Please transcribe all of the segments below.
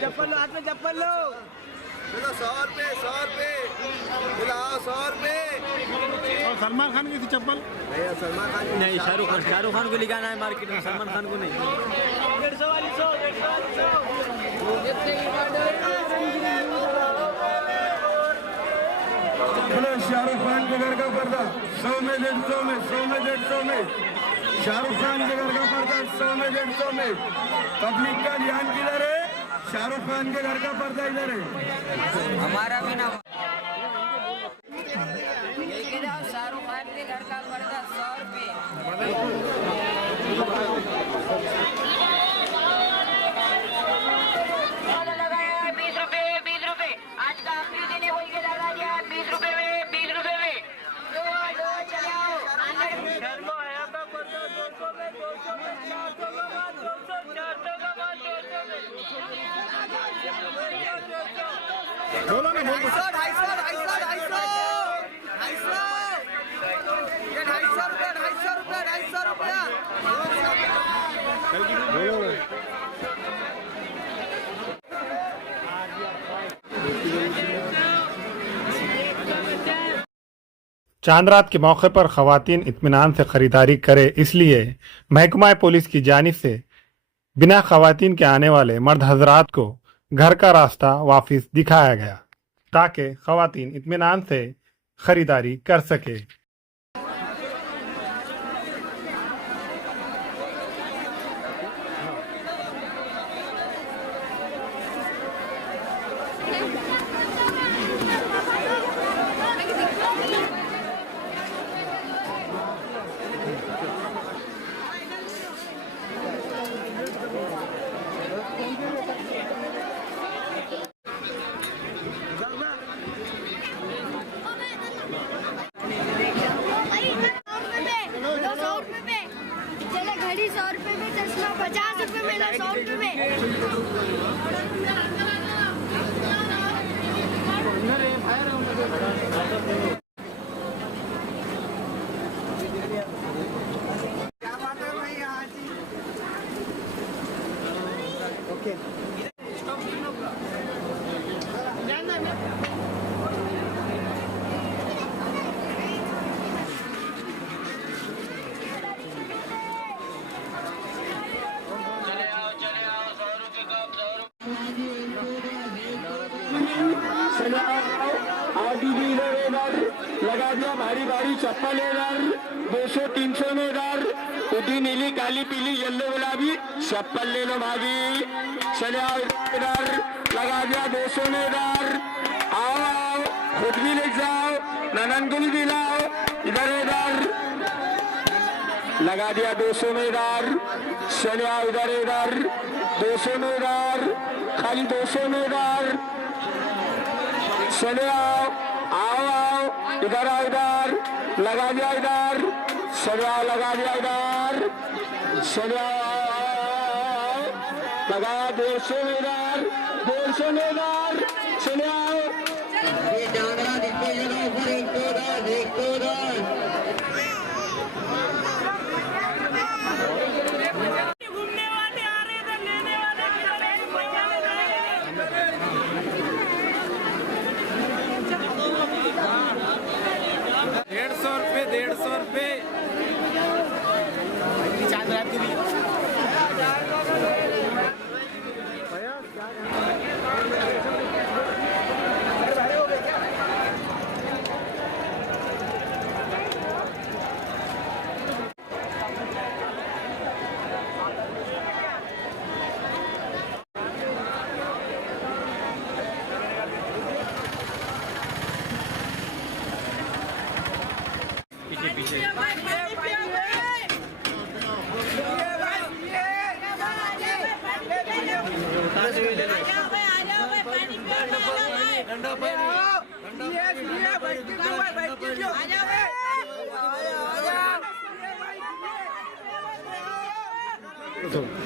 चप्पल लो, हाथ में चप्पल लो। 100 रुपए 100 सलमान खान की थी चप्पल? सलमान खान नहीं, शाहरुख खान को लिखाना है मार्केट में, सलमान खान को नहीं। 150 वाली 100 शाहरुख खान के घर का पर्दा 100 में 150 में, 100 में 150 में। शाहरुख खान के घर का पर्दा 100 में 150 में। पब्लिक का ध्यान किधर है? शाहरुख खान के घर का पर्दा इधर है। हमारा भी ना शाहरुख खान के घर का पर्दा 100 रुपए। बोलो ना, बोलो। 250 रुपया। चांद रात के मौके पर खवातीन इत्मीनान से खरीदारी करे, इसलिए महकमा पुलिस की जानिब से बिना खवातीन के आने वाले मर्द हजरात को घर का रास्ता वापस दिखाया गया ताकि खवातीन इत्मीनान से खरीदारी कर सके। घड़ी 100 रुपए में, चश्मा 50 रुपए में, 100 रुपए में। क्या बात है भाई यहाँ जी? ओके लगा दिया भारी भारी चप्पल इधर 200-300 में इधर। उदी नीली काली पीली येलो गुलाबी चप्पल ले लो भागी। चले आओ इधर, लगा दिया 200 में इधर। आओ आओ, खुद भी ले जाओ, ननन को भी दिलाओ। इधर इधर लगा दिया 200 में इधर। चले आओ इधर इधर 200 में इधर, खाली 200 में इधर। चले आओ आओ आओ, इधर आओ इधर, लगा दिया इधर। चले आओ, लगा दिया इधर। चले आओ, लगा 200 में इधर, 200 में इधर। चले आओ, ये जागरा देखो, ये लो ऊपर एक दो दान, एक दो दान। घूमने वाले आ रहे थे, लेने वाले ₹150 चांद रात के भी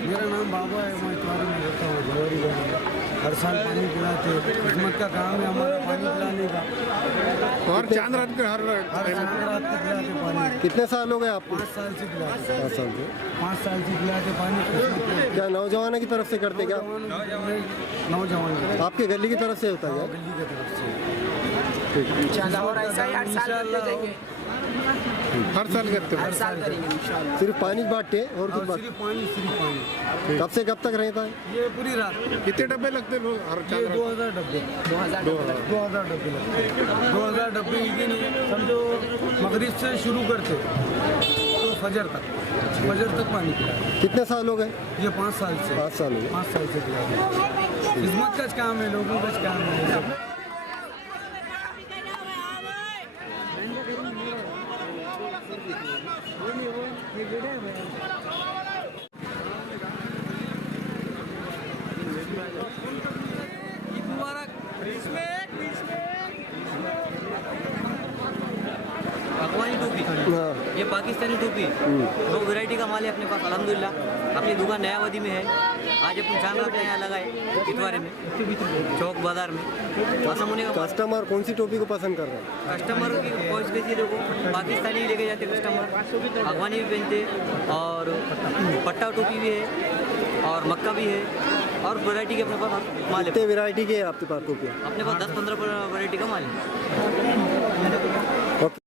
मेरा नाम बाबा है, मैं इतवारी में रहता हूँ। जवारी गाँव में हर साल पानी पिलाते हैं। किस्मत का काम है हमारा पानी पिलाने का। और चांद रात के हर हर रात को पिलाते पानी। कितने साल हो गए आपको? 5 साल से पिलाते। 5 साल से। 5 साल से पिलाते पानी। क्या नौजवानों की तरफ से करते क्या? नौजवान के आपके गली की तरफ से होता है क्या? गली की तरफ से। और ऐसा ही हर साल करते जाएंगे। हर साल करते हो? हर साल करेंगे इंशाल्लाह। सिर्फ पानी बांटते हैं और कुछ और बात? सिर्फ पानी। कब से कब तक रहता है? ये पूरी रात। कितने डब्बे लगते हैं लोग हर ये चांद रात? 2000 डब्बे। 2000 2000 डब्बे लगते हैं। 2000 डब्बे ही नहीं, समझो मगरिब से शुरू करते तो फजर तक पानी पिलाते। कितने साल हो गए? ये 5 साल से। 5 साल हो गए। 5 साल से पिलाते। खिदमत का काम है, लोगों का काम है ये सब। भगवानी टोपी, हाँ। ये पाकिस्तानी टोपी, दो वैरायटी का माल है अपने पास अल्हम्दुलिल्लाह। अपनी दुकान नयावादी में है। आज अपन चांद रात यहाँ लगाए इतवारे में, चौक बाजार में। मौसम होने का कस्टमर कौन सी टोपी को पसंद कर रहे हैं? कस्टमर की पहुँच कैसी देखो, पाकिस्तानी भी लेके जाते कस्टमर, भगवानी भी पहनते और पट्टा टोपी भी है और मक्का भी है और वैरायटी के अपने पास माल है। कितने वैरायटी के हैं आपके पास टोपियाँ? अपने पास 10-15 वैरायटी का माल है। ओके।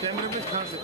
कैमरे पे कहाँ से?